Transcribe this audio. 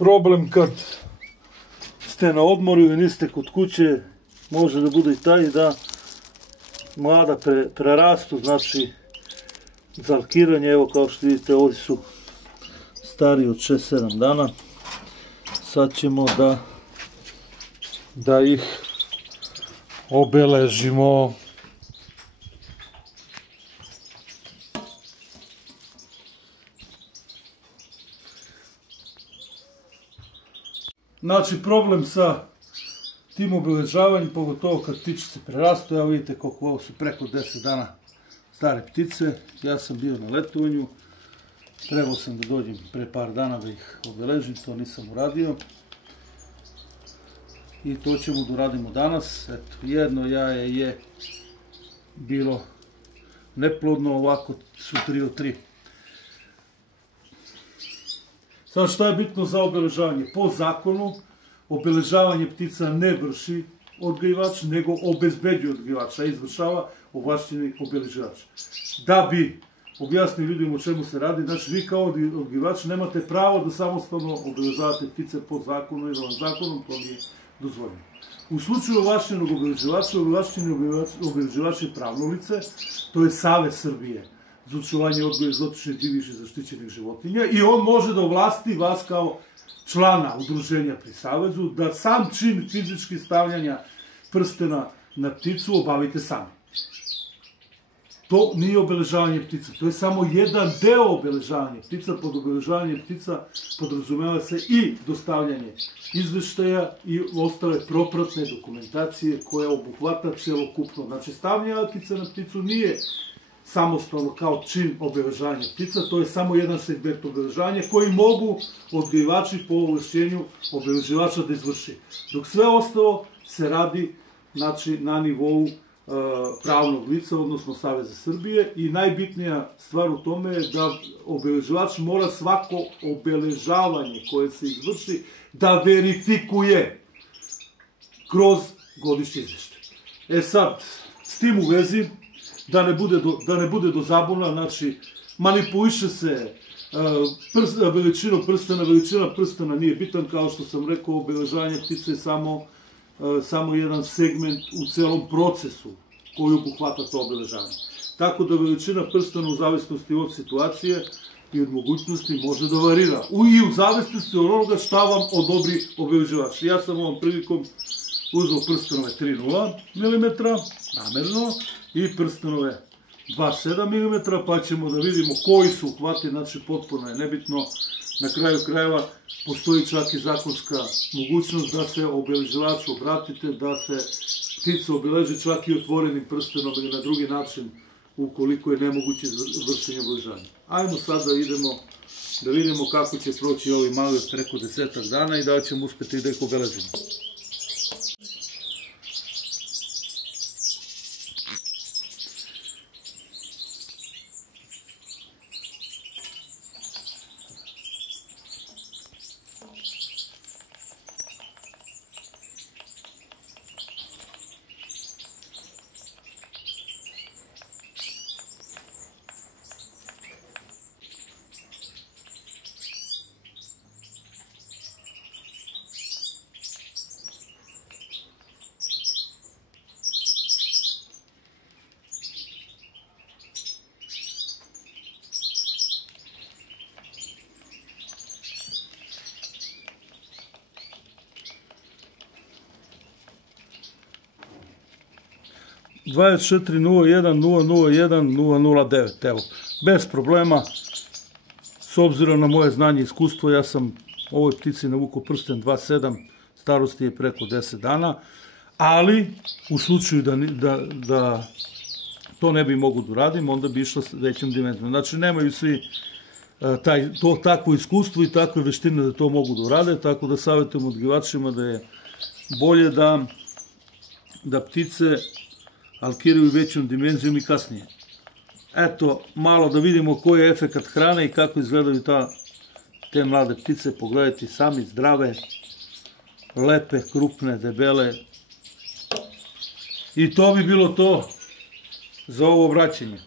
Problem kad ste na odmoru i niste kod kuće, može da bude i taj da mlada prerastu, znači za alkiranje. Evo kao što vidite, ovdje su stariji od 6-7 dana. Sad ćemo da ih obeležimo. Znači, problem sa tim obeležavanjem, pogotovo kad ptičice prerastu, evo vidite koliko ovo su preko 10 dana stare ptice. Ja sam bio na letovanju, trebao sam da dođem pre par dana da ih obeležim, to nisam uradio. I to ćemo da uradimo danas. Eto, jedno jaje je bilo neplodno, ovako su 3 od 3. Sad, šta je bitno za obeležavanje? Po zakonu, obeležavanje ptica ne vrši odgajivač, nego obezbeđuje odgajivač, a izvršava ovlašćeni obeleživač. Da bi objasnili ljudima o čemu se radi, znači vi kao odgajivač nemate pravo da samostalno obeležavate ptice po zakonu, jer vam zakonom to nije dozvoljeno. U slučaju ovlašćenog obeleživača, ovlašćeni obeleživač je pravno lice, to je Savez Srbije za očuvanje odgoja egzotičnih, divljih i zaštićenih životinja, i on može da ovlasti vas kao člana udruženja pri Savezu da sam čin fizički stavljanja prstena na pticu obavite sami. To nije obeležavanje ptica, to je samo jedan deo obeležavanja ptica. Pod obeležavanje ptica podrazumeva se i dostavljanje izveštaja i ostale propratne dokumentacije koja obuhvata celokupno. Znači, stavljanje alkice na pticu nije samostalno kao čin obeležavanja ptica, to je samo jedan segment obeležavanja koji mogu odgajivači po ovlašćenju obeleživača da izvrši. Dok sve ostalo se radi, znači, na nivou pravnog lica, odnosno Saveza Srbije, i najbitnija stvar u tome je da obeleživač mora svako obeležavanje koje se izvrši da verifikuje kroz godišnji izveštaj. E sad, s tim u vezi, da ne bude do zabuna, znači, manipuliše se veličinom prstena. Veličina prstena nije bitan, kao što sam rekao, obeležavanje ptice je samo jedan segment u celom procesu koji obuhvata to obeležavanje. Tako da veličina prstena u zavisnosti od situacije i od mogućnosti može da varira. I u zavisnosti od onoga šta vam odobri obeleživač. Ja sam ovom prilikom uzeo prstenove 3,0 mm, namerno, i prstenove 2,7 mm, pa ćemo da vidimo koji su uhvati, znači potpuno je nebitno. Na kraju krajeva postoji čak i zakonska mogućnost da se obeleživaču obratite, da se ptica obeleži čak i otvorenim prstenom ili na drugi način, ukoliko je nemoguće vršenje obeležavanja. Ajmo sad da vidimo kako će proći ovi mali od preko 10 dana i da li ćemo uspeti da ih obeležimo. (24 01 001 009), evo, bez problema, s obzirom na moje znanje i iskustvo, ja sam ovoj ptici navukao prsten 2,7, starosti je preko 10 dana, ali u slučaju da to ne bi mogu da uradim, onda bi išla s većom dimenzijom. Znači, nemaju svi takvo iskustvo i takve veštine da to mogu da urade, tako da savjetujem odgajivačima da je bolje da ptice alkiraju većom dimenzijom i kasnije. Eto, malo da vidimo koji je efekat hrane i kako izgledaju te mlade ptice. Pogledajte sami, zdrave, lepe, krupne, debele. I to bi bilo to za ovo vraćanje.